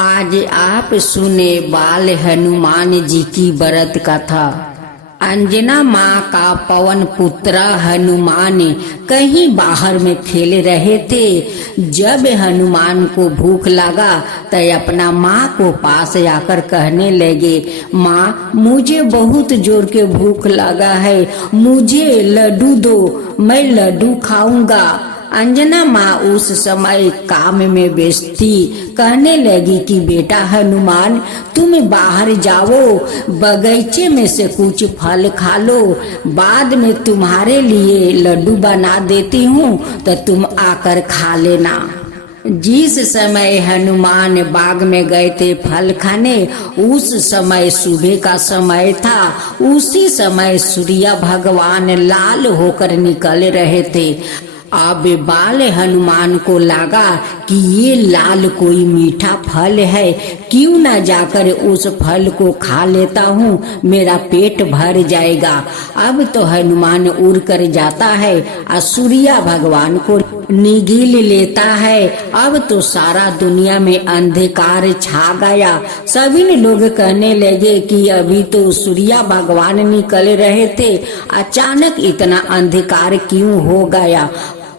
आज आप सुने बाल हनुमान जी की व्रत कथा। अंजना माँ का पवन पुत्र हनुमान कहीं बाहर में खेल रहे थे। जब हनुमान को भूख लगा तो अपना माँ को पास आकर कहने लगे, माँ मुझे बहुत जोर के भूख लगा है, मुझे लड्डू दो, मैं लड्डू खाऊंगा। अंजना माँ उस समय काम में व्यस्त थी। कहने लगी कि बेटा हनुमान, तुम बाहर जाओ, बगीचे में से कुछ फल खा लो, बाद में तुम्हारे लिए लड्डू बना देती हूँ तो तुम आकर खा लेना। जिस समय हनुमान बाग में गए थे फल खाने, उस समय सुबह का समय था। उसी समय सूर्य भगवान लाल होकर निकल रहे थे। अब बाल हनुमान को लगा कि ये लाल कोई मीठा फल है, क्यों न जाकर उस फल को खा लेता हूँ, मेरा पेट भर जाएगा। अब तो हनुमान उड़ कर जाता है और सूर्य भगवान को निगल लेता है। अब तो सारा दुनिया में अंधकार छा गया। सभी लोग कहने लगे कि अभी तो सूर्य भगवान निकल रहे थे, अचानक इतना अंधकार क्यों हो गया।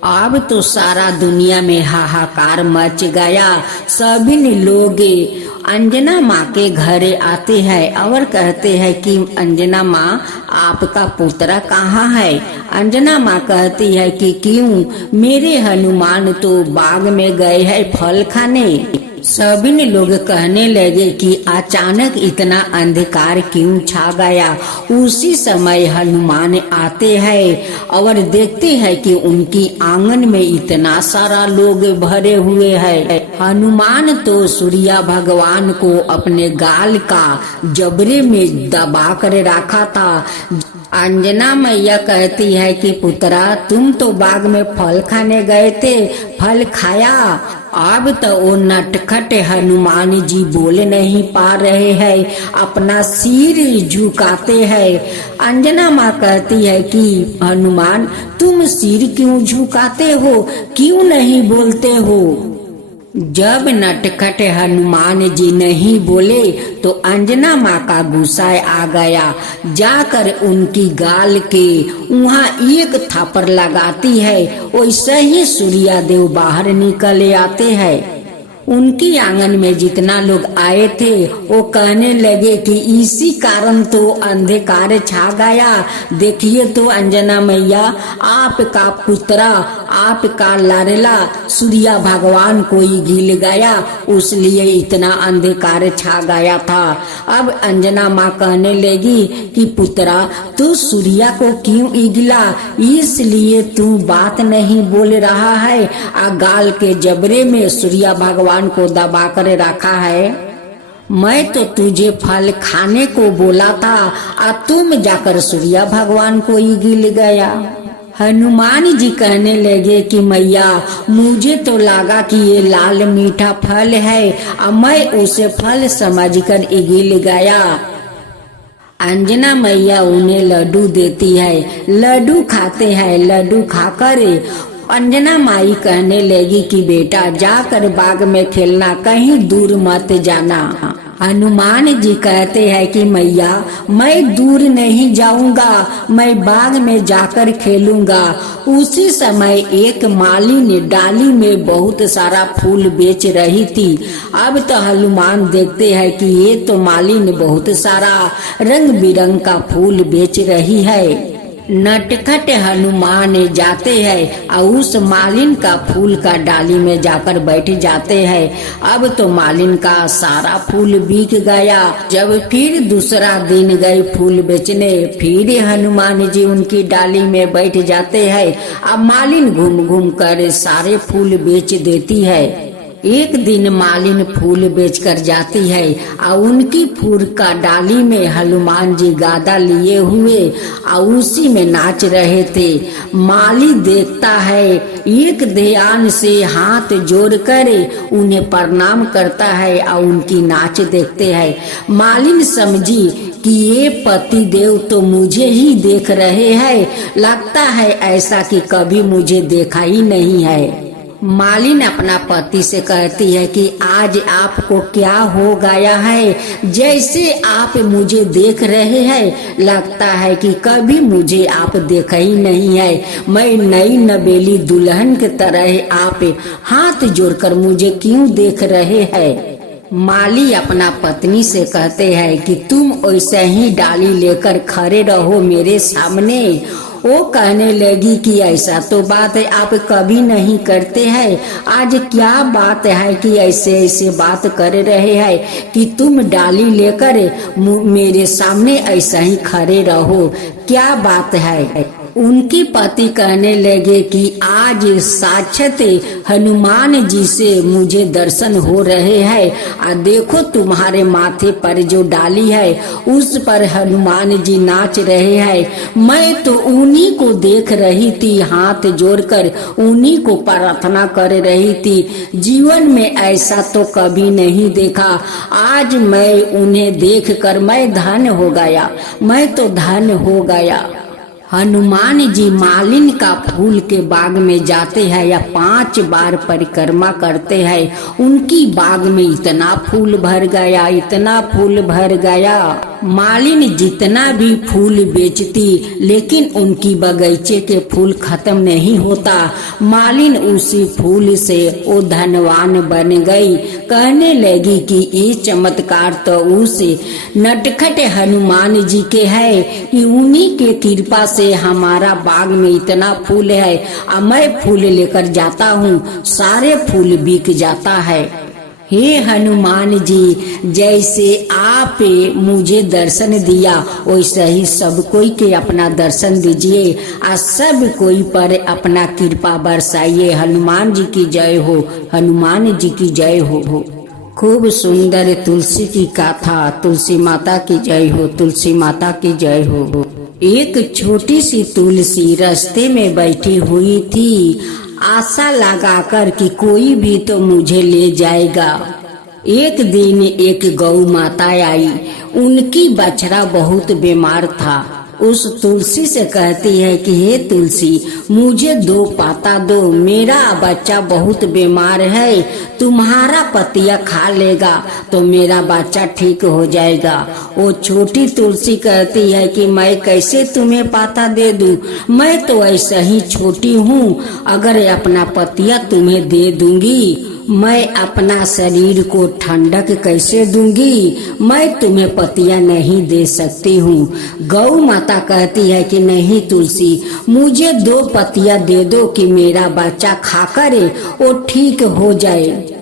अब तो सारा दुनिया में हाहाकार मच गया। सभी लोग अंजना माँ के घर आते हैं और कहते हैं कि अंजना माँ, आपका पुत्र कहाँ है। अंजना माँ कहती है कि क्यों, मेरे हनुमान तो बाग में गए हैं फल खाने। सभी लोग कहने लगे कि अचानक इतना अंधकार क्यों छा गया। उसी समय हनुमान आते हैं और देखते हैं कि उनकी आंगन में इतना सारा लोग भरे हुए हैं। हनुमान तो सूर्य भगवान को अपने गाल का जबड़े में दबा कर रखा था। अंजना मैया कहती है कि पुत्रा, तुम तो बाग में फल खाने गए थे, फल खाया। अब तो वो नटखट हनुमान जी बोल नहीं पा रहे हैं, अपना सिर झुकाते हैं। अंजना माँ कहती है कि हनुमान, तुम सिर क्यों झुकाते हो, क्यों नहीं बोलते हो। जब नटखट हनुमान जी नहीं बोले तो अंजना माँ का गुस्सा आ गया। जाकर उनकी गाल के वहाँ एक थप्पड़ लगाती है। वैसे ही सूर्य देव बाहर निकले आते हैं। उनकी आंगन में जितना लोग आए थे वो कहने लगे कि इसी कारण तो अंधकार छा गया। देखिए तो अंजना मैया, आपका पुत्रा, आपका लाडला सूर्य भगवान को ही गिल गया, उसलिए इतना अंधकार छा गया था। अब अंजना माँ कहने लगी कि पुत्रा, तू सूर्य को क्यों इगला, इसलिए तू बात नहीं बोल रहा है। गाल के जबड़े में सूर्य भगवान को दबा कर रखा है। मैं तो तुझे फल खाने को बोला था और तुम जाकर सूर्य भगवान को ही गिल गया। हनुमान जी कहने लगे कि मैया, मुझे तो लगा कि ये लाल मीठा फल है और मैं उसे फल समझकर गिल गया। अंजना मैया उन्हें लड्डू देती है, लड्डू खाते हैं। लड्डू खाकर अंजना माई कहने लगी कि बेटा, जाकर बाग में खेलना, कहीं दूर मत जाना। हनुमान जी कहते हैं कि मैया, मैं दूर नहीं जाऊंगा, मैं बाग में जाकर खेलूंगा। उसी समय एक मालिन डाली में बहुत सारा फूल बेच रही थी। अब तो हनुमान देखते हैं कि ये तो मालिन बहुत सारा रंग बिरंग का फूल बेच रही है। नटखट हनुमान जाते हैं और उस मालिन का फूल का डाली में जाकर बैठ जाते हैं। अब तो मालिन का सारा फूल बिक गया। जब फिर दूसरा दिन गए फूल बेचने, फिर हनुमान जी उनकी डाली में बैठ जाते हैं। अब मालिन घूम घूम कर सारे फूल बेच देती है। एक दिन मालिन फूल बेचकर जाती है और उनकी फूल का डाली में हनुमान जी गादा लिए हुए और उसी में नाच रहे थे। माली देखता है, एक ध्यान से हाथ जोड़कर उन्हें प्रणाम करता है और उनकी नाच देखते हैं। मालिन समझी कि ये पति देव तो मुझे ही देख रहे हैं, लगता है ऐसा कि कभी मुझे देखा ही नहीं है। मालिन अपना पति से कहती है कि आज आपको क्या हो गया है, जैसे आप मुझे देख रहे हैं लगता है कि कभी मुझे आप देखा ही नहीं है। मैं नई नवेली दुल्हन की तरह आप हाथ जोड़कर मुझे क्यों देख रहे हैं। माली अपना पत्नी से कहते हैं कि तुम ऐसे ही डाली लेकर खड़े रहो मेरे सामने। वो कहने लगी कि ऐसा तो बात है आप कभी नहीं करते हैं, आज क्या बात है कि ऐसे ऐसे बात कर रहे हैं कि तुम डाली लेकर मेरे सामने ऐसा ही खड़े रहो, क्या बात है। उनके पति कहने लगे कि आज साक्षात हनुमान जी से मुझे दर्शन हो रहे हैं। देखो तुम्हारे माथे पर जो डाली है उस पर हनुमान जी नाच रहे हैं। मैं तो उन्हीं को देख रही थी, हाथ जोड़कर उन्हीं को प्रार्थना कर रही थी। जीवन में ऐसा तो कभी नहीं देखा, आज मैं उन्हें देखकर मैं धन्य हो गया, मैं तो धन्य हो गया। हनुमान जी मालिन का फूल के बाग में जाते हैं या 5 बार परिक्रमा करते हैं। उनकी बाग में इतना फूल भर गया, इतना फूल भर गया। मालिन जितना भी फूल बेचती लेकिन उनकी बगीचे के फूल खत्म नहीं होता। मालिन उसी फूल से वो धनवान बन गई। कहने लगी कि ये चमत्कार तो उस नटखट हनुमान जी के है कि उन्हीं के कृपा से हमारा बाग में इतना फूल है। अब मैं फूल लेकर जाता हूँ, सारे फूल बिक जाता है। हे हनुमान जी, जैसे आप मुझे दर्शन दिया वैसे ही सब कोई के अपना दर्शन दीजिए और सब कोई पर अपना कृपा बरसाइए। हनुमान जी की जय हो, हनुमान जी की जय हो। खूब सुंदर तुलसी की गाथा, तुलसी माता की जय हो, तुलसी माता की जय हो। एक छोटी सी तुलसी रास्ते में बैठी हुई थी, आशा लगाकर कि कोई भी तो मुझे ले जाएगा। एक दिन एक गौ माता आई, उनकी बछड़ा बहुत बीमार था। उस तुलसी से कहती है कि हे तुलसी, मुझे 2 पाता दो, मेरा बच्चा बहुत बीमार है, तुम्हारा पतिया खा लेगा तो मेरा बच्चा ठीक हो जाएगा। वो छोटी तुलसी कहती है कि मैं कैसे तुम्हें पाता दे दूं, मैं तो ऐसा ही छोटी हूँ, अगर अपना पतिया तुम्हें दे दूंगी मैं अपना शरीर को ठंडक कैसे दूंगी, मैं तुम्हें पतिया नहीं दे सकती हूँ। गौ माता कहती है कि नहीं तुलसी, मुझे 2 पतिया दे दो कि मेरा बच्चा खाकर वो ठीक हो जाए।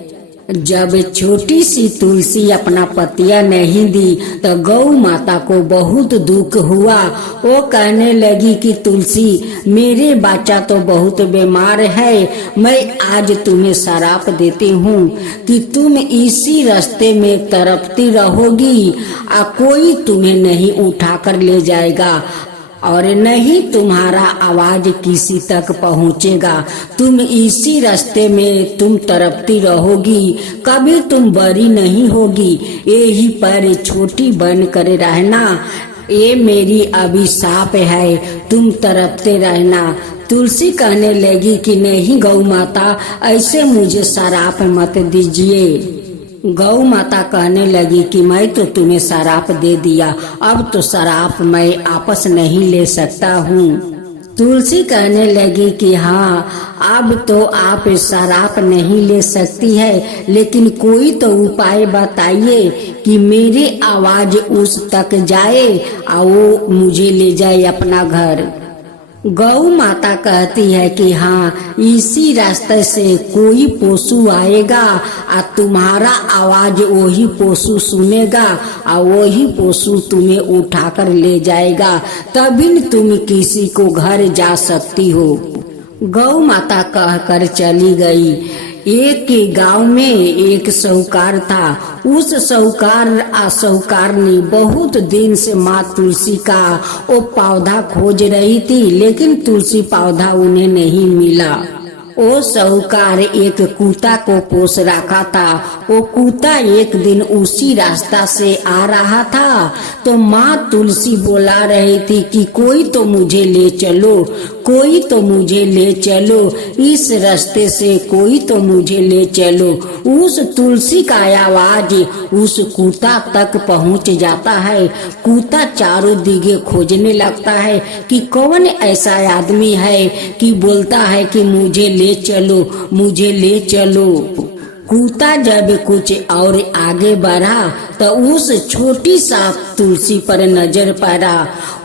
जब छोटी सी तुलसी अपना पतिया नहीं दी तो गौ माता को बहुत दुख हुआ। वो कहने लगी कि तुलसी, मेरे बच्चा तो बहुत बीमार है, मैं आज तुम्हें शराप देती हूँ कि तुम इसी रास्ते में तड़पती रहोगी और कोई तुम्हें नहीं उठाकर ले जाएगा और नहीं तुम्हारा आवाज किसी तक पहुँचेगा। तुम इसी रास्ते में तुम तड़पती रहोगी, कभी तुम बड़ी नहीं होगी, यही पर छोटी बन कर रहना, ये मेरी अभिशाप है, तुम तड़पते रहना। तुलसी कहने लगी कि नहीं गौ माता, ऐसे मुझे शराप मत दीजिए। गौ माता कहने लगी कि मैं तो तुम्हें शराप दे दिया, अब तो शराप मैं आपस नहीं ले सकता हूँ। तुलसी कहने लगी कि हाँ, अब तो आप शराप नहीं ले सकती है, लेकिन कोई तो उपाय बताइए कि मेरी आवाज उस तक जाए और वो मुझे ले जाए अपना घर। गौ माता कहती है कि हाँ, इसी रास्ते से कोई पशु आएगा और तुम्हारा आवाज वही पशु सुनेगा और वही पशु तुम्हें उठाकर ले जाएगा, तभी तुम किसी को घर जा सकती हो। गौ माता कहकर चली गई। एक के गांव में एक साहूकार था। उस साहूकार ने बहुत दिन से माँ तुलसी का वो पौधा खोज रही थी, लेकिन तुलसी पौधा उन्हें नहीं मिला। वो साहूकार एक कुत्ता को पोस रखा था। वो कुत्ता एक दिन उसी रास्ता से आ रहा था तो माँ तुलसी बोला रही थी कि कोई तो मुझे ले चलो, कोई तो मुझे ले चलो, इस रास्ते से कोई तो मुझे ले चलो। उस तुलसी का आवाज उस कुत्ता तक पहुंच जाता है। कुत्ता चारों दिगे खोजने लगता है कि कौन ऐसा आदमी है कि बोलता है कि मुझे ले चलो, मुझे ले चलो। कुत्ता जब कुछ और आगे बढ़ा तो उस छोटी सा तुलसी पर नजर पड़ा।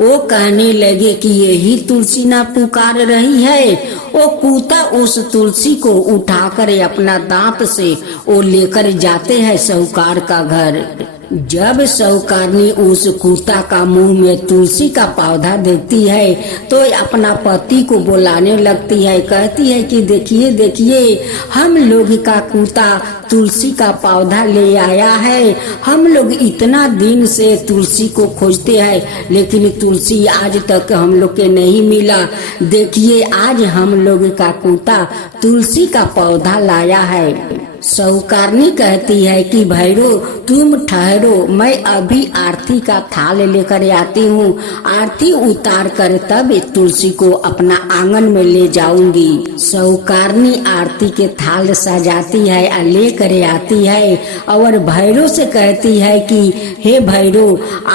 वो कहने लगे कि यही तुलसी ना पुकार रही है। वो कुत्ता उस तुलसी को उठाकर अपना दांत से वो लेकर जाते हैं साहूकार का घर। जब साहूकारनी उस कुत्ता का मुंह में तुलसी का पौधा देखती है तो अपना पति को बुलाने लगती है। कहती है कि देखिए देखिए, हम लोग का कुत्ता तुलसी का पौधा ले आया है। हम लोग इतना दिन से तुलसी को खोजते हैं लेकिन तुलसी आज तक हम लोग के नहीं मिला। देखिए आज हम लोग का कुत्ता तुलसी का पौधा लाया है। साहूकारनी कहती है कि भैरो तुम ठहरो, मैं अभी आरती का थाल लेकर आती हूँ। आरती उतार कर तब तुलसी को अपना आंगन में ले जाऊंगी। साहूकारनी आरती के थाल सजाती है और लेकर आती है और भैरो से कहती है कि हे भैरो,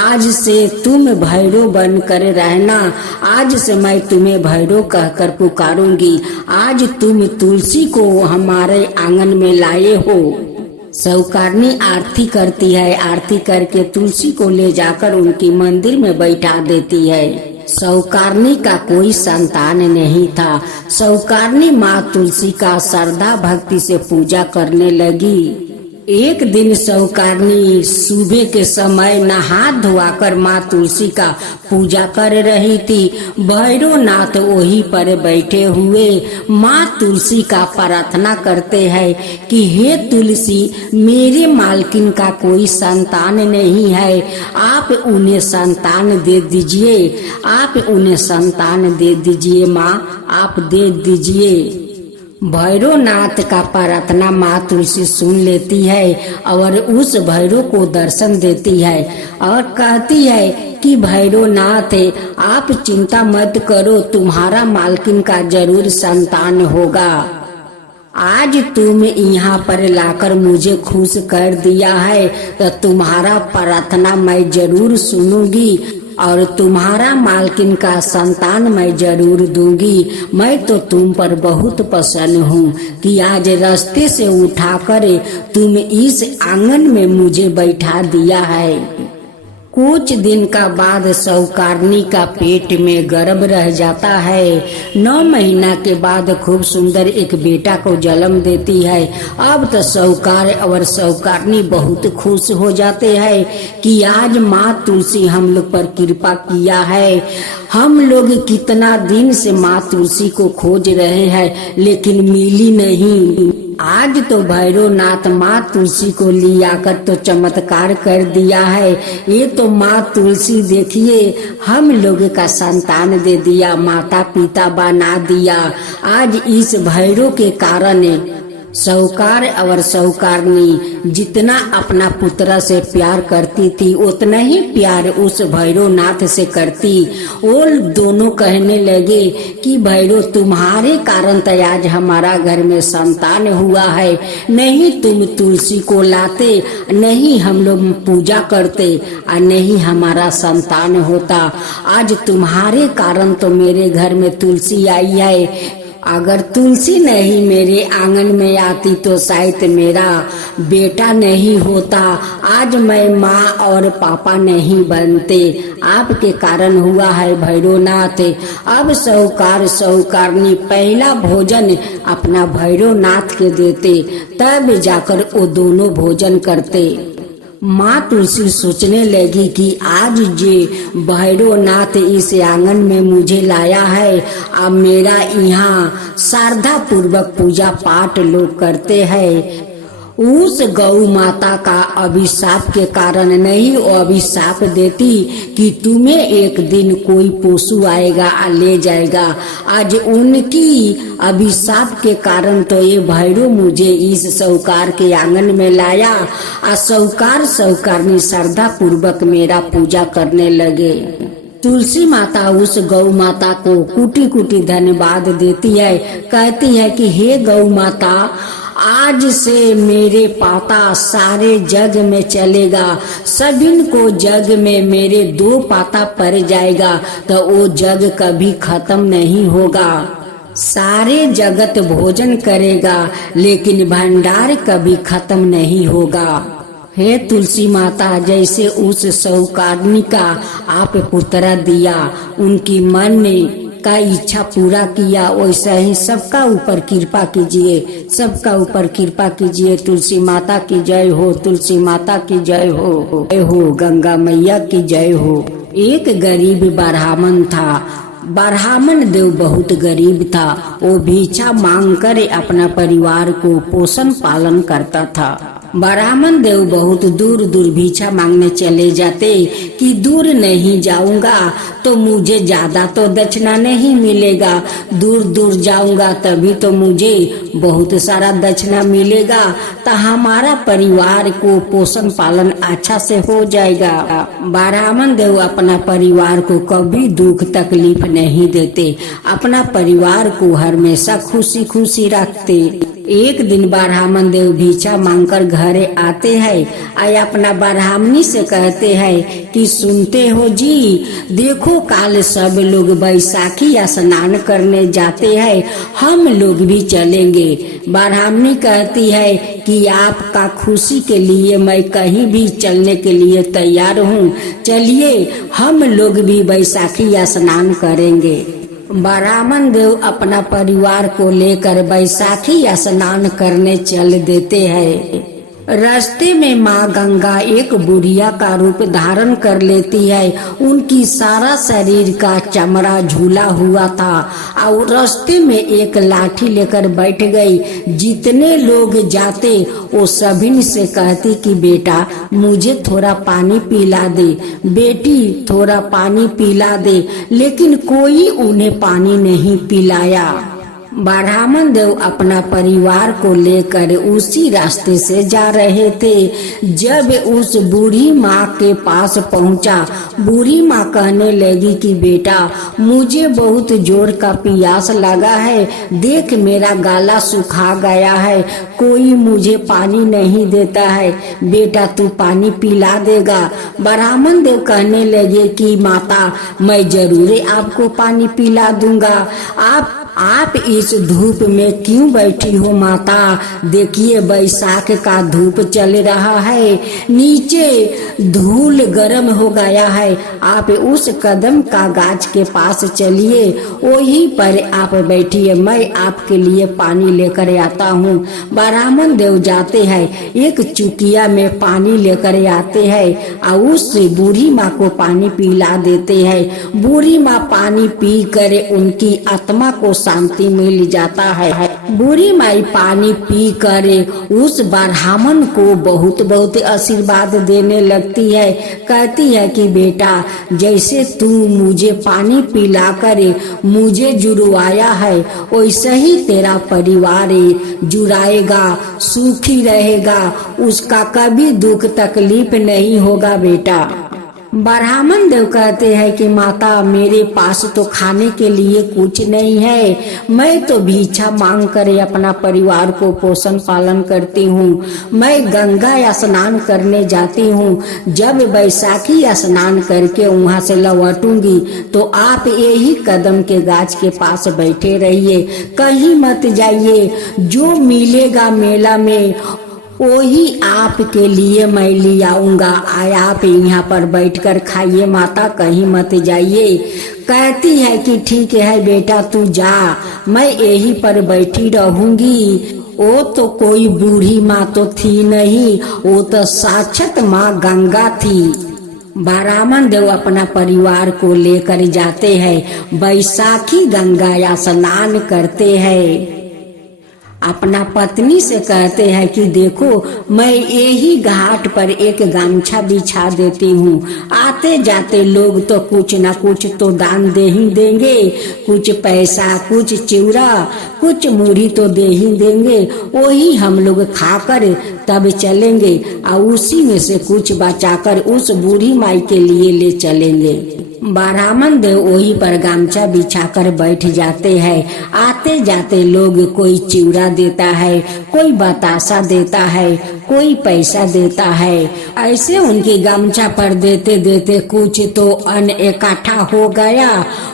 आज से तुम भैरो बनकर रहना। आज से मैं तुम्हें भैरो कहकर पुकारूंगी। आज तुम तुलसी को हमारे आंगन में लाए हो। साहूकारनी आरती करती है। आरती करके तुलसी को ले जाकर उनकी मंदिर में बैठा देती है। साहूकारनी का कोई संतान नहीं था। साहूकारनी माँ तुलसी का श्रद्धा भक्ति से पूजा करने लगी। एक दिन साहूकारनी सुबह के समय नहा धोआकर माँ तुलसी का पूजा कर रही थी। भैरवनाथ वहीं पर बैठे हुए माँ तुलसी का प्रार्थना करते हैं कि हे तुलसी, मेरे मालकिन का कोई संतान नहीं है, आप उन्हें संतान दे दीजिए, आप उन्हें संतान दे दीजिए माँ, आप दे दीजिए। भैरवनाथ का प्रार्थना माँ तुलसी सुन लेती है और उस भैरव को दर्शन देती है और कहती है कि भैरवनाथ, आप चिंता मत करो, तुम्हारा मालकिन का जरूर संतान होगा। आज तुम यहाँ पर लाकर मुझे खुश कर दिया है तो तुम्हारा प्रार्थना मैं जरूर सुनूंगी और तुम्हारा मालकिन का संतान मैं जरूर दूंगी। मैं तो तुम पर बहुत प्रसन्न हूँ कि आज रास्ते से उठाकर तुम इस आंगन में मुझे बैठा दिया है। कुछ दिन का बाद साहूकारनी का पेट में गर्भ रह जाता है। 9 महीना के बाद खूब सुंदर एक बेटा को जन्म देती है। अब तो साहूकार और साहूकारनी बहुत खुश हो जाते हैं कि आज माँ तुलसी हम लोग पर कृपा किया है। हम लोग कितना दिन से माँ तुलसी को खोज रहे हैं लेकिन मिली नहीं। आज तो भैरवनाथ माँ तुलसी को ले आकर तो चमत्कार कर दिया है। ये तो माँ तुलसी देखिए हम लोग का संतान दे दिया, माता पिता बना दिया। आज इस भैरव के कारण साहूकार और साहूकारनी जितना अपना पुत्र से प्यार करती थी उतना ही प्यार उस भैरवनाथ से करती। वो दोनों कहने लगे कि भैरव, तुम्हारे कारण तो आज हमारा घर में संतान हुआ है। नहीं तुम तुलसी को लाते, नहीं हम लोग पूजा करते और नहीं हमारा संतान होता। आज तुम्हारे कारण तो मेरे घर में तुलसी आई है। अगर तुलसी नहीं मेरे आंगन में आती तो शायद मेरा बेटा नहीं होता। आज मैं माँ और पापा नहीं बनते, आपके कारण हुआ है भैरवनाथ। अब साहूकार साहूकारनी पहला भोजन अपना भैरवनाथ के देते, तब जाकर वो दोनों भोजन करते। माँ तुलसी सोचने लगी कि आज जे भैरवनाथ इस आंगन में मुझे लाया है, अब मेरा यहाँ श्रद्धा पूर्वक पूजा पाठ लोग करते हैं। उस गौ माता का अभिशाप के कारण नहीं, वो अभिशाप देती कि तुम्हें एक दिन कोई पशु आएगा और ले जाएगा। आज उनकी अभिशाप के कारण तो ये भैरव मुझे इस साहूकार के आंगन में लाया और साहूकार साहूकारनी श्रद्धा पूर्वक मेरा पूजा करने लगे। तुलसी माता उस गौ माता को कुटी कुटी धन्यवाद देती है। कहती है कि हे गौ माता, आज से मेरे पाता सारे जग में चलेगा, सभी को जग में मेरे 2 पाता पड़ जाएगा तो वो जग कभी खत्म नहीं होगा। सारे जगत भोजन करेगा लेकिन भंडार कभी खत्म नहीं होगा। हे तुलसी माता, जैसे उस सौकारनी का आप पुत्र दिया, उनकी मन ने का इच्छा पूरा किया, वैसा ही सबका ऊपर कृपा कीजिए, सबका ऊपर कृपा कीजिए। तुलसी माता की जय हो, तुलसी माता की जय हो, जय हो गंगा मैया की जय हो। एक गरीब ब्राह्मण था। ब्राह्मण देव बहुत गरीब था। वो भिक्षा मांग कर अपना परिवार को पोषण पालन करता था। ब्राह्मण देव बहुत दूर दूर भिक्षा मांगने चले जाते कि दूर नहीं जाऊंगा तो मुझे ज्यादा तो दक्षिणा नहीं मिलेगा, दूर दूर जाऊंगा तभी तो मुझे बहुत सारा दक्षिणा मिलेगा, तो हमारा परिवार को पोषण पालन अच्छा से हो जाएगा। ब्राह्मण देव अपना परिवार को कभी दुख तकलीफ नहीं देते, अपना परिवार को हमेशा खुशी खुशी रखते। एक दिन ब्राह्मण देव भिक्षा मांगकर घरे आते हैं और अपना ब्राह्मणी से कहते हैं कि सुनते हो जी, देखो काल सब लोग बैसाखी स्नान करने जाते हैं, हम लोग भी चलेंगे। ब्राह्मणी कहती है कि आपका खुशी के लिए मैं कहीं भी चलने के लिए तैयार हूँ, चलिए हम लोग भी बैसाखी स्नान करेंगे। ब्राह्मण देव अपना परिवार को लेकर बैसाखी स्नान करने चल देते हैं। रास्ते में माँ गंगा एक बुढ़िया का रूप धारण कर लेती है। उनकी सारा शरीर का चमड़ा झूला हुआ था और रास्ते में एक लाठी लेकर बैठ गई। जितने लोग जाते वो सभी से कहती कि बेटा मुझे थोड़ा पानी पिला दे, बेटी थोड़ा पानी पिला दे, लेकिन कोई उन्हें पानी नहीं पिलाया। ब्राह्मण देव अपना परिवार को लेकर उसी रास्ते से जा रहे थे। जब उस बूढ़ी माँ के पास पहुँचा, बूढ़ी माँ कहने लगी कि बेटा मुझे बहुत जोर का प्यास लगा है, देख मेरा गला सूखा गया है, कोई मुझे पानी नहीं देता है, बेटा तू पानी पिला देगा। ब्राह्मण देव कहने लगे कि माता मैं जरूर आपको पानी पिला दूंगा। आप इस धूप में क्यों बैठी हो माता? देखिए बैसाख का धूप चल रहा है, नीचे धूल गर्म हो गया है, आप उस कदम का गाछ के पास चलिए, वहीं पर आप बैठिए, मैं आपके लिए पानी लेकर आता हूँ। ब्राह्मण देव जाते हैं, एक चुकिया में पानी लेकर आते हैं और उससे बूढ़ी माँ को पानी पिला देते हैं। बूढ़ी माँ पानी पी कर उनकी आत्मा को शांति मिल जाता है। बूढ़ी माई पानी पी कर उस ब्राह्मण को बहुत बहुत आशीर्वाद देने लगती है। कहती है कि बेटा जैसे तू मुझे पानी पिला कर मुझे जुड़वाया है, वैसे ही तेरा परिवार जुड़ाएगा, सुखी रहेगा, उसका कभी दुख तकलीफ नहीं होगा बेटा। ब्राह्मण देव कहते हैं कि माता मेरे पास तो खाने के लिए कुछ नहीं है, मैं तो भिक्षा मांग कर अपना परिवार को पोषण पालन करती हूँ। मैं गंगा स्नान करने जाती हूँ, जब बैसाखी स्नान करके वहाँ से लौटूंगी तो आप यही कदम के गाछ के पास बैठे रहिए, कहीं मत जाइए, जो मिलेगा मेला में वही आपके लिए मैं ले आऊंगा, आप यहाँ पर बैठकर खाइए माता, कहीं मत जाइए। कहती है कि ठीक है बेटा तू जा, मैं यहीं पर बैठी रहूंगी। वो तो कोई बूढ़ी माँ तो थी नहीं, वो तो साक्षात माँ गंगा थी। ब्राह्मण देव अपना परिवार को लेकर जाते हैं, बैसाखी गंगा स्नान करते हैं। अपना पत्नी से कहते हैं कि देखो मैं यही घाट पर एक गमछा बिछा देती हूँ, आते जाते लोग तो कुछ ना कुछ तो दान दे ही देंगे, कुछ पैसा, कुछ चिवड़ा, कुछ मूढ़ी तो दे ही देंगे, वही हम लोग खाकर तब चलेंगे और उसी में से कुछ बचाकर उस बूढ़ी माई के लिए ले चलेंगे। ब्राह्मण देव वही पर गामछा बिछाकर बैठ जाते हैं। आते जाते लोग कोई चिवड़ा देता है, कोई बतासा देता है, कोई पैसा देता है। ऐसे उनके गामछा पर देते देते कुछ तो अन्न इकट्ठा हो गया।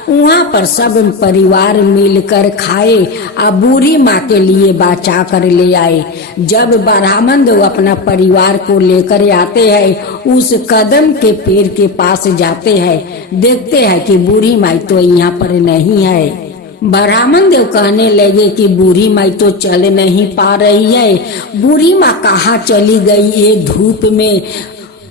वहाँ पर सब परिवार मिलकर खाए और बूढ़ी माँ के लिए बचा कर ले आए। जब ब्राह्मण देव अपना परिवार को लेकर आते हैं, उस कदम के पेड़ के पास जाते हैं, देखते हैं कि बूढ़ी माई तो यहाँ पर नहीं है। ब्राह्मण देव कहने लगे कि बूढ़ी माई तो चल नहीं पा रही है, बूढ़ी माँ कहाँ चली गई ये धूप में?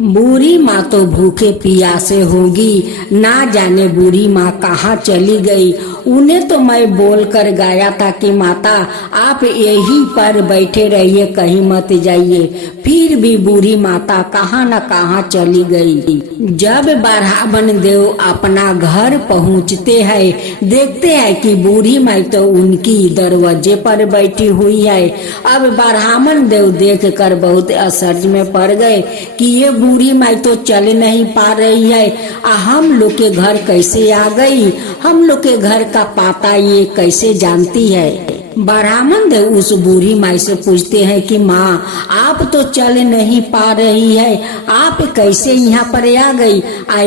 बूढ़ी माँ तो भूखे प्यासे होगी, ना जाने बूढ़ी माँ कहाँ चली गई। उन्हें तो मैं बोल कर गया था कि माता आप यहीं पर बैठे रहिए, कहीं मत जाइए, फिर भी बूढ़ी माता कहाँ न कहाँ चली गई। जब ब्राह्मण देव अपना घर पहुँचते हैं, देखते हैं कि बूढ़ी माई तो उनकी दरवाजे पर बैठी हुई है। अब ब्राह्मण देव देख कर बहुत आश्चर्य में पड़ गए कि ये बूढ़ी माई तो चल नहीं पा रही है, हम लोग के घर कैसे आ गई? हम लोग के घर का पता ये कैसे जानती है? ब्राह्मण देव उस बूढ़ी माई से पूछते हैं कि माँ आप तो चल नहीं पा रही है, आप कैसे यहाँ पर आ गई?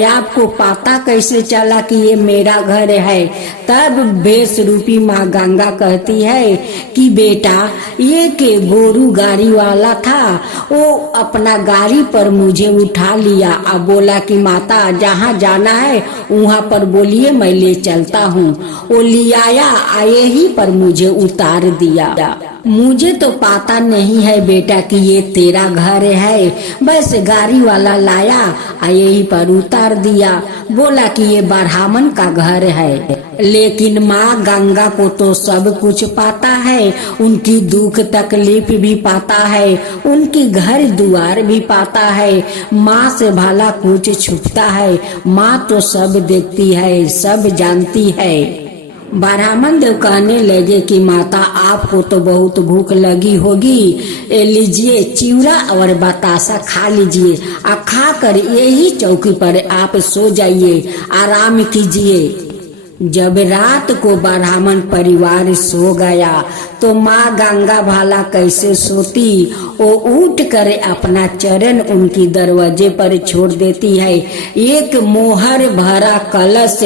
आपको पता कैसे चला कि ये मेरा घर है? तब बेस रूपी माँ गंगा कहती है कि बेटा ये के गोरू गाड़ी वाला था, वो अपना गाड़ी पर मुझे उठा लिया और बोला कि माता जहाँ जाना है वहाँ पर बोलिए, मैं ले चलता हूँ। वो ले आया, आए ही पर मुझे उतार दिया। मुझे तो पता नहीं है बेटा कि ये तेरा घर है, बस गाड़ी वाला लाया यही पर उतार दिया, बोला कि ये ब्राह्मण का घर है। लेकिन माँ गंगा को तो सब कुछ पता है, उनकी दुख तकलीफ भी पता है, उनकी घर दुआर भी पता है। माँ से भला कुछ छुपता है? माँ तो सब देखती है, सब जानती है। ब्राह्मण देव कहने लगे कि माता आपको तो बहुत भूख लगी होगी, लीजिए चिवड़ा और बतासा खा लीजिए, और खाकर यही चौकी पर आप सो जाइए, आराम कीजिए। जब रात को ब्राह्मण परिवार सो गया तो माँ गंगा भाला कैसे सोती? वो उठ कर अपना चरण उनकी दरवाजे पर छोड़ देती है। एक मोहर भरा कलश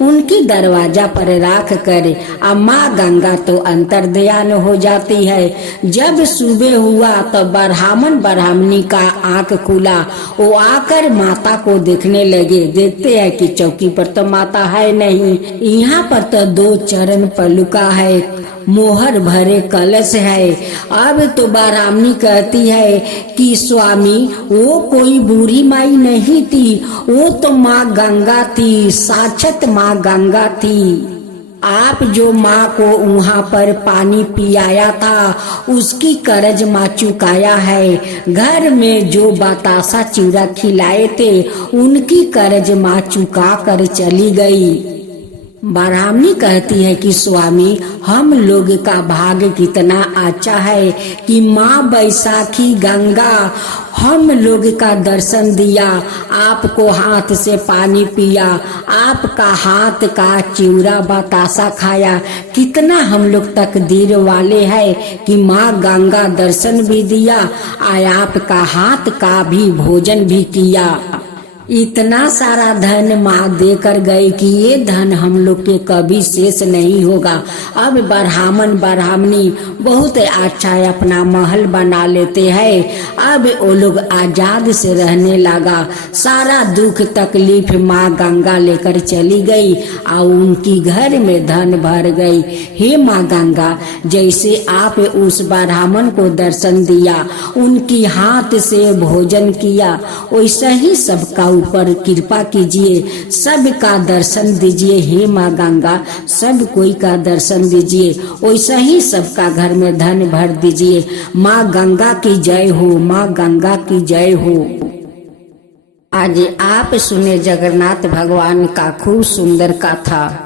उनकी दरवाजा पर रख कर माँ गंगा तो अंतर्ध्यान हो जाती है। जब सुबह हुआ तो ब्राह्मण ब्राह्मणी का आंख खुला, वो आकर माता को देखने लगे। देखते हैं कि चौकी पर तो माता है नहीं, यहाँ पर तो दो चरण पलुका है, मोहर भरे कलश है। अब तो ब्राह्मणी कहती है कि स्वामी वो कोई बूढ़ी माई नहीं थी, वो तो माँ गंगा थी, साक्षात माँ गंगा थी। आप जो माँ को वहाँ पर पानी पियाया था उसकी कर्ज माँ चुकाया है। घर में जो बतासा चिवड़ा खिलाए थे उनकी कर्ज माँ चुका कर चली गई। ब्राह्मणी कहती है कि स्वामी हम लोग का भाग्य कितना अच्छा है कि माँ बैसाखी गंगा हम लोग का दर्शन दिया, आपको हाथ से पानी पिया, आपका हाथ का चिवड़ा बतासा खाया। कितना हम लोग तकदीर वाले हैं कि माँ गंगा दर्शन भी दिया और आपका हाथ का भी भोजन भी किया। इतना सारा धन माँ देकर गए कि ये धन हम लोग के कभी शेष नहीं होगा। अब ब्राह्मण ब्राह्मणी बहुत अच्छा अपना महल बना लेते हैं। अब वो लोग आजाद से रहने लगा। सारा दुख तकलीफ माँ गंगा लेकर चली गई और उनकी घर में धन भर गई। हे माँ गंगा, जैसे आप उस ब्राह्मण को दर्शन दिया, उनकी हाथ से भोजन किया, वैसा ही सबका ऊपर कृपा कीजिए, सबका दर्शन दीजिए। हे माँ गंगा, सब कोई का दर्शन दीजिए, वैसा ही सबका घर में धन भर दीजिए। माँ गंगा की जय हो, माँ गंगा की जय हो। आज आप सुने जगन्नाथ भगवान का खूब सुंदर कथा।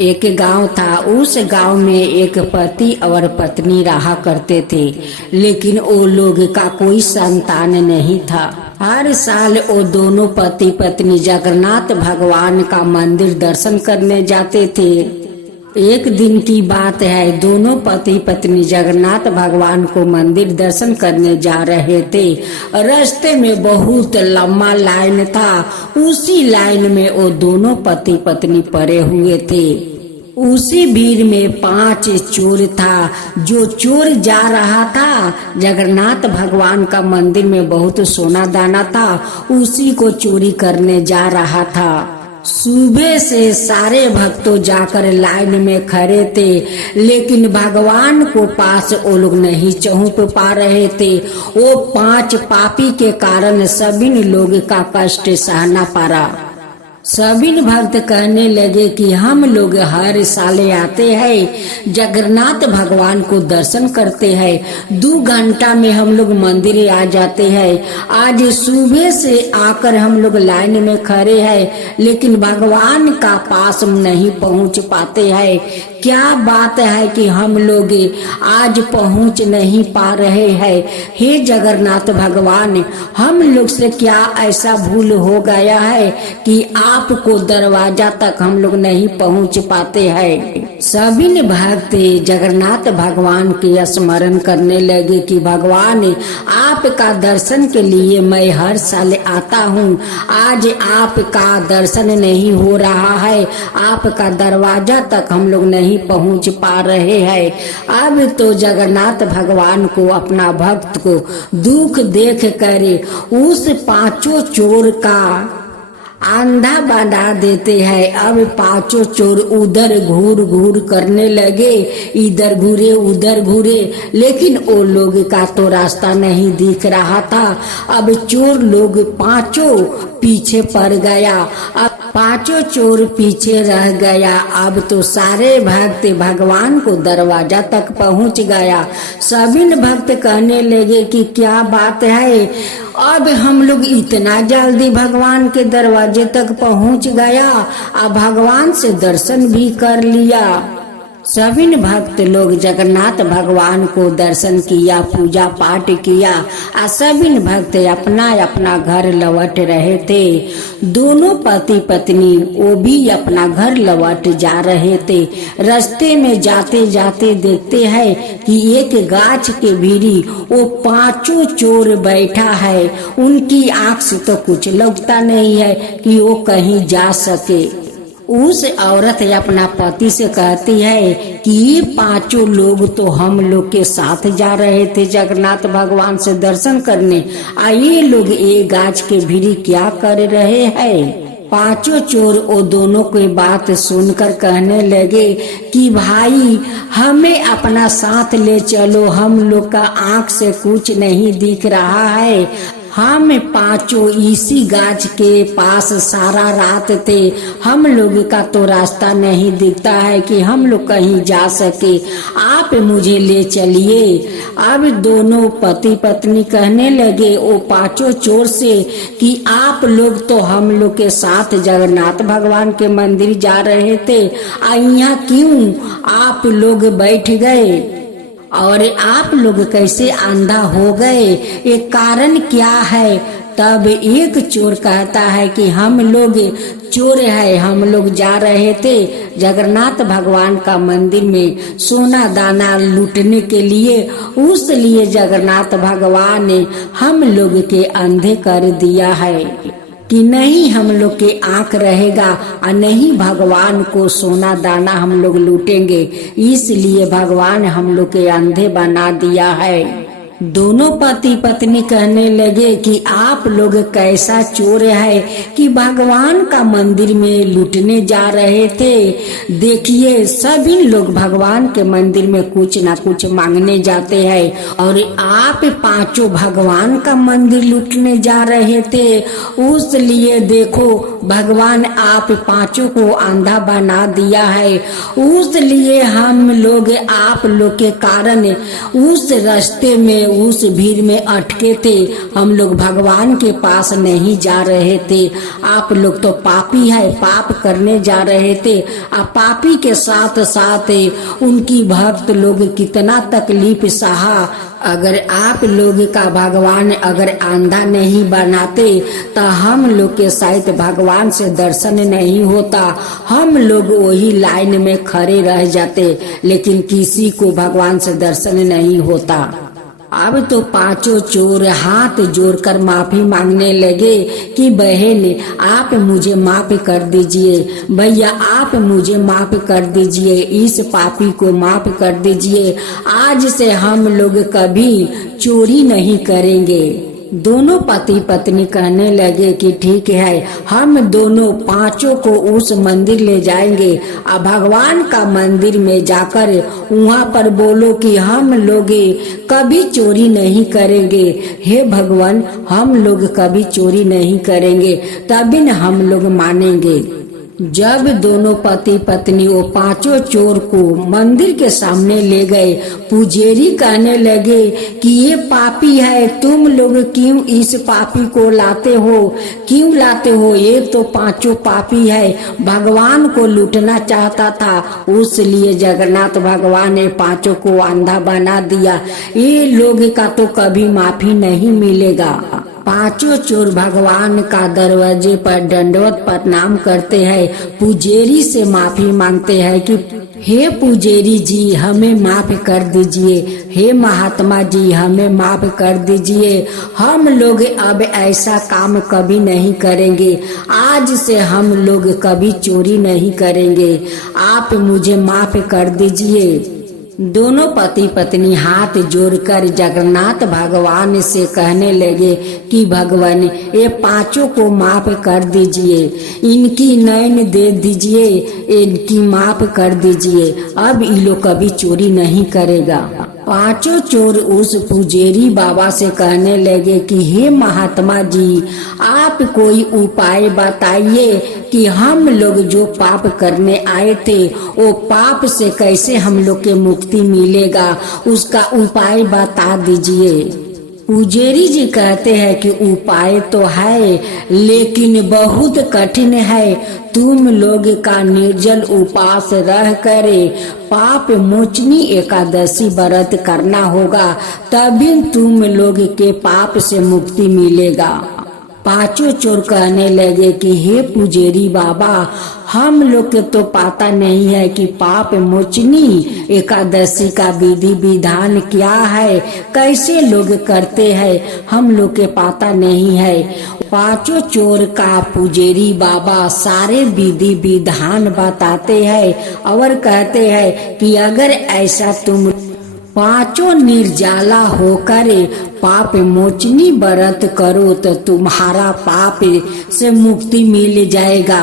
एक गांव था, उस गांव में एक पति और पत्नी रहा करते थे, लेकिन वो लोग का कोई संतान नहीं था। हर साल वो दोनों पति पत्नी जगन्नाथ भगवान का मंदिर दर्शन करने जाते थे। एक दिन की बात है, दोनों पति पत्नी जगन्नाथ भगवान को मंदिर दर्शन करने जा रहे थे। रास्ते में बहुत लंबा लाइन था। उसी लाइन में वो दोनों पति पत्नी पड़े हुए थे। उसी भीड़ में 5 चोर था। जो चोर जा रहा था, जगन्नाथ भगवान का मंदिर में बहुत सोना दाना था, उसी को चोरी करने जा रहा था। सुबह से सारे भक्तों जाकर लाइन में खड़े थे, लेकिन भगवान को पास वो लोग नहीं पहुंच पा रहे थे। वो 5 पापी के कारण सभी लोग का कष्ट सहना पड़ा। सभी भक्त कहने लगे कि हम लोग हर साल आते हैं, जगन्नाथ भगवान को दर्शन करते हैं, 2 घंटा में हम लोग मंदिर आ जाते हैं। आज सुबह से आकर हम लोग लाइन में खड़े हैं, लेकिन भगवान का पास नहीं पहुंच पाते हैं। क्या बात है कि हम लोग आज पहुंच नहीं पा रहे हैं। हे जगन्नाथ भगवान, हम लोग से क्या ऐसा भूल हो गया है कि आपको दरवाजा तक हम लोग नहीं पहुंच पाते हैं। सभी भक्त जगन्नाथ भगवान के स्मरण करने लगे कि भगवान, आपका दर्शन के लिए मैं हर साल आता हूँ, आज आपका दर्शन नहीं हो रहा है, आपका दरवाजा तक हम लोग नहीं पहुंच पा रहे हैं। अब तो जगन्नाथ भगवान को, अपना भक्त को दुख देख कर उस 5 चोर का अंधा बना देते हैं। अब 5 चोर उधर घूर घूर करने लगे, इधर घूरे उधर घूरे, लेकिन वो लोग का तो रास्ता नहीं दिख रहा था। अब चोर लोग 5 पीछे पड़ गया। अब 5 चोर पीछे रह गया। अब तो सारे भक्त भगवान को दरवाजा तक पहुंच गया। सभी भक्त कहने लगे कि क्या बात है, अब हम लोग इतना जल्दी भगवान के दरवाजे तक पहुंच गया, अब भगवान से दर्शन भी कर लिया। सभी भक्त लोग जगन्नाथ भगवान को दर्शन किया, पूजा पाठ किया, और सभी भक्त अपना अपना घर लौट रहे थे। दोनों पति पत्नी वो भी अपना घर लौट जा रहे थे। रास्ते में जाते जाते देखते हैं कि एक गाछ के भीड़ी वो 5 चोर बैठा है। उनकी आंख से तो कुछ लगता नहीं है कि वो कहीं जा सके। उस औरत अपना पति से कहती है कि ये 5 लोग तो हम लोग के साथ जा रहे थे जगन्नाथ भगवान से दर्शन करने, ये लोग ये गाछ के भीड़ी क्या कर रहे हैं। 5 चोर वो दोनों की बात सुनकर कहने लगे कि भाई, हमें अपना साथ ले चलो, हम लोग का आंख से कुछ नहीं दिख रहा है। हम 5 इसी गाछ के पास सारा रात थे, हम लोग का तो रास्ता नहीं दिखता है कि हम लोग कहीं जा सके, आप मुझे ले चलिए। अब दोनों पति पत्नी कहने लगे वो 5 चोर से कि आप लोग तो हम लोग के साथ जगन्नाथ भगवान के मंदिर जा रहे थे, यहाँ क्यों आप लोग बैठ गए और आप लोग कैसे अंधा हो गए, ये कारण क्या है। तब एक चोर कहता है कि हम लोग चोर है, हम लोग जा रहे थे जगन्नाथ भगवान का मंदिर में सोना दाना लूटने के लिए, उस लिए जगन्नाथ भगवान ने हम लोग के अंधे कर दिया है कि नहीं हम लोग के आंख रहेगा और नहीं भगवान को सोना दाना हम लोग लूटेंगे, इसलिए भगवान हम लोग के अंधे बना दिया है। दोनों पति पत्नी कहने लगे कि आप लोग कैसा चोर है कि भगवान का मंदिर में लूटने जा रहे थे। देखिए, सभी लोग भगवान के मंदिर में कुछ ना कुछ मांगने जाते हैं और आप 5 भगवान का मंदिर लूटने जा रहे थे। उस लिए देखो, भगवान आप 5 को अंधा बना दिया है। उस लिए हम लोग आप लोग के कारण उस रास्ते में, उस भीड़ में अटके थे, हम लोग भगवान के पास नहीं जा रहे थे। आप लोग तो पापी है, पाप करने जा रहे थे। आप पापी के साथ साथ उनकी भक्त लोग कितना तकलीफ सहा, अगर आप लोग का भगवान अगर अंधा नहीं बनाते तो हम लोग के शायद भगवान से दर्शन नहीं होता, हम लोग वही लाइन में खड़े रह जाते, लेकिन किसी को भगवान से दर्शन नहीं होता। अब तो पांचों चोर हाथ जोड़कर माफी मांगने लगे कि बहन आप मुझे माफ कर दीजिए, भैया आप मुझे माफ कर दीजिए, इस पापी को माफ कर दीजिए, आज से हम लोग कभी चोरी नहीं करेंगे। दोनों पति पत्नी कहने लगे कि ठीक है, हम दोनों पांचों को उस मंदिर ले जाएंगे और भगवान का मंदिर में जाकर वहाँ पर बोलो कि हम लोग कभी चोरी नहीं करेंगे, हे भगवान हम लोग कभी चोरी नहीं करेंगे, तभी न हम लोग मानेंगे। जब दोनों पति पत्नी वो पांचों चोर को मंदिर के सामने ले गए, पुजारी कहने लगे कि ये पापी है, तुम लोग क्यों इस पापी को लाते हो, क्यों लाते हो, ये तो पांचों पापी है, भगवान को लूटना चाहता था, उसलिए जगन्नाथ भगवान ने पांचों को अंधा बना दिया, ये लोग का तो कभी माफी नहीं मिलेगा। पांचों चोर भगवान का दरवाजे पर दंडवत प्रणाम करते हैं, पुजारी से माफी मांगते हैं कि हे पुजारी जी हमें माफ कर दीजिए, हे महात्मा जी हमें माफ कर दीजिए, हम लोग अब ऐसा काम कभी नहीं करेंगे, आज से हम लोग कभी चोरी नहीं करेंगे, आप मुझे माफ कर दीजिए। दोनों पति पत्नी हाथ जोड़कर जगन्नाथ भगवान से कहने लगे कि भगवान ये पांचों को माफ कर दीजिए, इनकी नैन दे दीजिए, इनकी माफ कर दीजिए, अब ये लोग कभी चोरी नहीं करेगा। पांचों चोर उस पुजारी बाबा से कहने लगे कि हे महात्मा जी आप कोई उपाय बताइए कि हम लोग जो पाप करने आए थे वो पाप से कैसे हम लोग के मुक्ति मिलेगा, उसका उपाय बता दीजिए। पुजारी जी कहते हैं कि उपाय तो है लेकिन बहुत कठिन है, तुम लोग का निर्जल उपास रह करे पाप मोचनी एकादशी व्रत करना होगा, तभी तुम लोग के पाप से मुक्ति मिलेगा। पांचों चोर कहने लगे कि हे पुजारी बाबा हम लोग के तो पता नहीं है कि पाप मोचनी एकादशी का विधि विधान क्या है, कैसे लोग करते हैं, हम लोग के पता नहीं है। पांचों चोर का पुजारी बाबा सारे विधि विधान बताते हैं और कहते हैं कि अगर ऐसा तुम पांचों निर्जाला होकर पाप मोचनी व्रत करो तो तुम्हारा पाप से मुक्ति मिल जाएगा।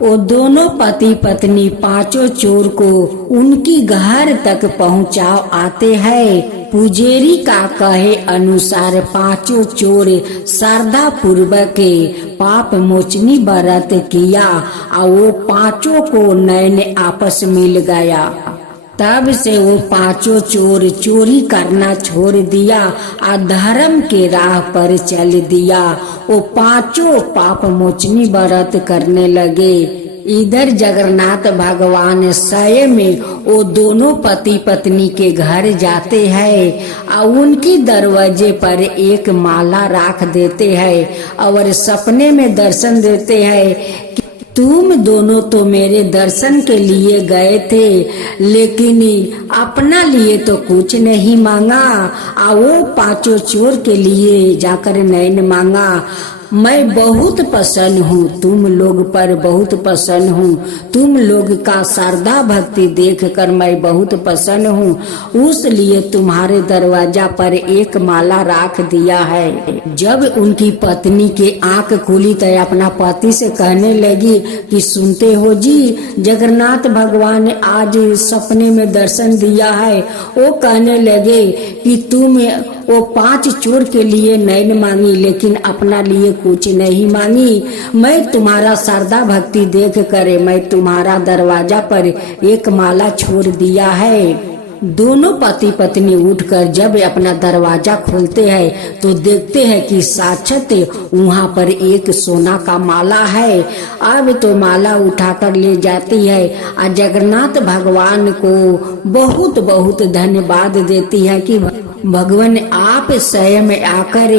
वो दोनों पति पत्नी पांचों चोर को उनकी घर तक पहुंचाओ आते हैं। पुजारी का कहे अनुसार पांचों चोर श्रद्धा पूर्वक पाप मोचनी व्रत किया और वो पांचों को नैन आपस मिल गया। तब से वो पांचों चोर चोरी करना छोड़ दिया और धर्म के राह पर चल दिया। वो पांचों पाप मोचनी व्रत करने लगे। इधर जगन्नाथ भगवान स्वयं में वो दोनों पति पत्नी के घर जाते हैं और उनकी दरवाजे पर एक माला रख देते हैं और सपने में दर्शन देते हैं। तुम दोनों तो मेरे दर्शन के लिए गए थे लेकिन अपना लिए तो कुछ नहीं मांगा, और वो पांचों चोर के लिए जाकर नैन मांगा। मैं बहुत प्रसन्न हूँ, तुम लोग पर बहुत प्रसन्न हूँ, तुम लोग का श्रद्धा भक्ति देखकर मैं बहुत प्रसन्न हूँ, उसलिए तुम्हारे दरवाजा पर एक माला रख दिया है। जब उनकी पत्नी के आंख खुली तो अपना पति से कहने लगी कि सुनते हो जी, जगन्नाथ भगवान ने आज सपने में दर्शन दिया है। वो कहने लगे कि तुम वो पांच चोर के लिए नैन मांगी लेकिन अपना लिए कुछ नहीं मांगी। मैं तुम्हारा श्रद्धा भक्ति देख कर मैं तुम्हारा दरवाजा पर एक माला छोड़ दिया है। दोनों पति पत्नी उठकर जब अपना दरवाजा खोलते हैं तो देखते हैं कि साक्षात वहाँ पर एक सोना का माला है। अब तो माला उठाकर ले जाती है और जगन्नाथ भगवान को बहुत बहुत धन्यवाद देती है कि भगवान आप स्वयं आकर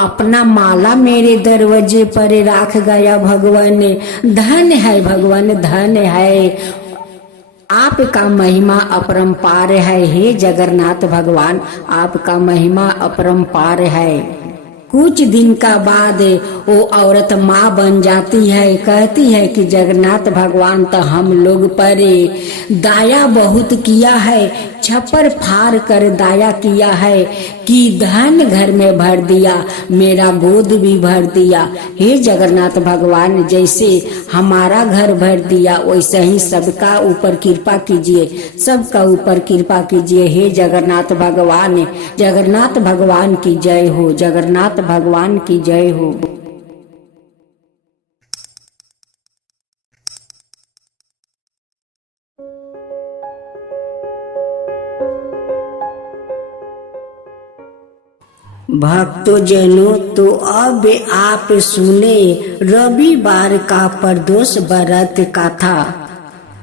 अपना माला मेरे दरवाजे पर रख गया। भगवान धन है, भगवान धन है, आपका महिमा अपरंपार है। हे जगन्नाथ भगवान आपका महिमा अपरंपार है। कुछ दिन का बाद वो औरत माँ बन जाती है। कहती है कि जगन्नाथ भगवान तो हम लोग पर दया बहुत किया है, छप्पर फाड़ कर दया किया है कि धन घर में भर दिया, मेरा गोद भी भर दिया। हे जगन्नाथ भगवान जैसे हमारा घर भर दिया वैसे ही सबका ऊपर कृपा कीजिए, सबका ऊपर कृपा कीजिए। हे जगन्नाथ भगवान, जगन्नाथ भगवान की जय हो, जगन्नाथ भगवान की जय हो। भक्तजनों तो अब आप सुने रविवार का प्रदोष व्रत कथा।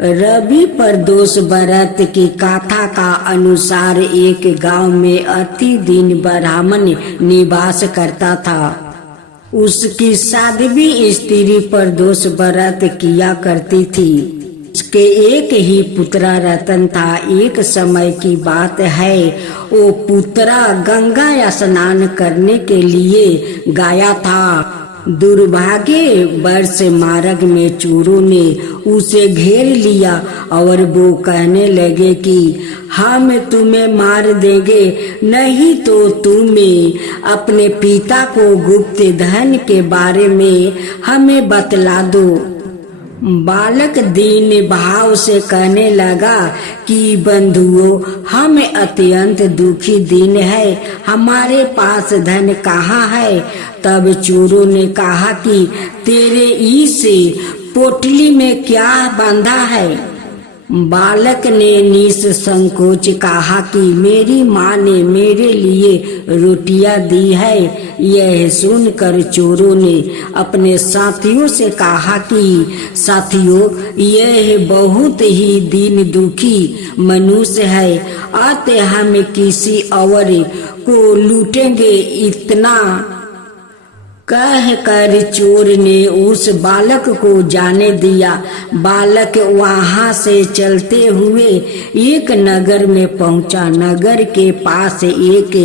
रवि प्रदोष व्रत की कथा का अनुसार एक गांव में अति दिन ब्राह्मण निवास करता था। उसकी साध्वी स्त्री प्रदोष व्रत किया करती थी। उसके एक ही पुत्रा रतन था। एक समय की बात है, वो पुत्रा गंगा स्नान करने के लिए गया था। दुर्भाग्य वर्ष मार्ग में चोरों ने उसे घेर लिया और वो कहने लगे कि हम तुम्हें मार देंगे, नहीं तो तुम्हें अपने पिता को गुप्त धन के बारे में हमें बतला दो। बालक दीन भाव से कहने लगा कि बंधुओं, हम अत्यंत दुखी दिन है, हमारे पास धन कहाँ है। तब चोरों ने कहा कि तेरे इस पोटली में क्या बांधा है। बालक ने निसंकोच कहा कि मेरी माँ ने मेरे लिए रोटियां दी है। यह सुनकर चोरों ने अपने साथियों से कहा कि साथियों, यह बहुत ही दीन दुखी मनुष्य है, आते हम किसी और को लूटेंगे। इतना कहकर चोर ने उस बालक को जाने दिया। बालक वहां से चलते हुए एक नगर में पहुंचा। नगर के पास एक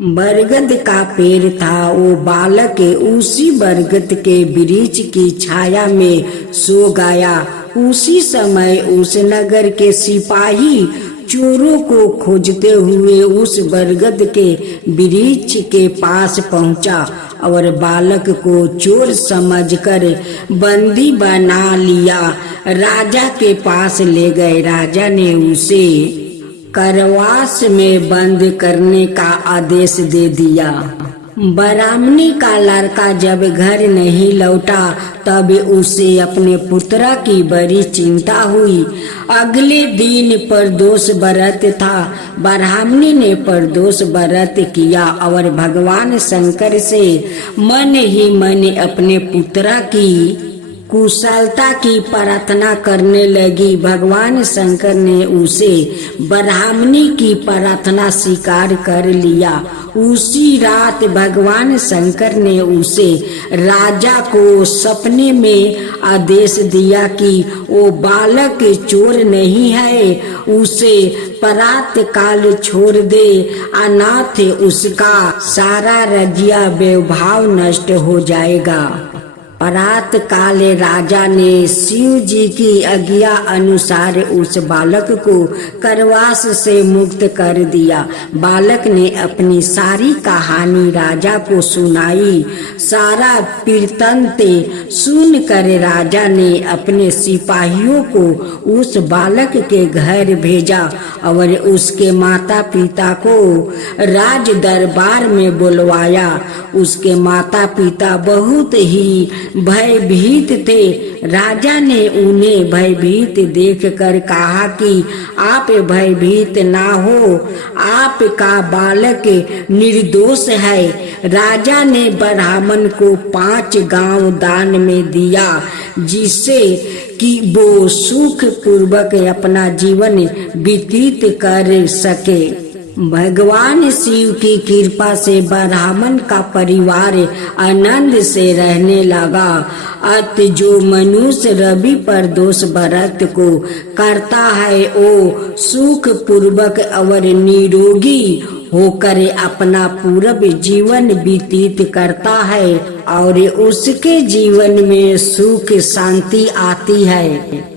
बरगद का पेड़ था। वो बालक उसी बरगद के वृक्ष की छाया में सो गया। उसी समय उस नगर के सिपाही चोरों को खोजते हुए उस बरगद के वृक्ष के पास पहुंचा और बालक को चोर समझकर बंदी बना लिया। राजा के पास ले गए। राजा ने उसे कारावास में बंद करने का आदेश दे दिया। ब्राह्मणी का लड़का जब घर नहीं लौटा तब उसे अपने पुत्रा की बड़ी चिंता हुई। अगले दिन प्रदोष व्रत था। ब्राह्मणी ने प्रदोष व्रत किया और भगवान शंकर से मन ही मन अपने पुत्रा की कुशलता की प्रार्थना करने लगी। भगवान शंकर ने उसे ब्राह्मणी की प्रार्थना स्वीकार कर लिया। उसी रात भगवान शंकर ने उसे राजा को सपने में आदेश दिया कि वो बालक चोर नहीं है, उसे प्रात काल छोड़ दे, अनाथ उसका सारा रजिया वैभव नष्ट हो जाएगा। प्रात काल राजा ने शिव जी की आज्ञा अनुसार उस बालक को कारावास से मुक्त कर दिया। बालक ने अपनी सारी कहानी राजा को सुनाई। सारा वृत्तांत सुनकर राजा ने अपने सिपाहियों को उस बालक के घर भेजा और उसके माता पिता को राज दरबार में बुलवाया। उसके माता पिता बहुत ही भयभीत थे। राजा ने उन्हें भयभीत देखकर कहा कि आप भयभीत ना हो, आपका बालक निर्दोष है। राजा ने ब्राह्मण को 5 गांव दान में दिया, जिससे कि वो सुख पूर्वक अपना जीवन व्यतीत कर सके। भगवान शिव की कृपा से ब्राह्मण का परिवार आनंद से रहने लगा। अत जो मनुष्य रवि पर दोष व्रत को करता है, वो सुख पूर्वक और निरोगी होकर अपना पूर्व जीवन व्यतीत करता है और उसके जीवन में सुख शांति आती है।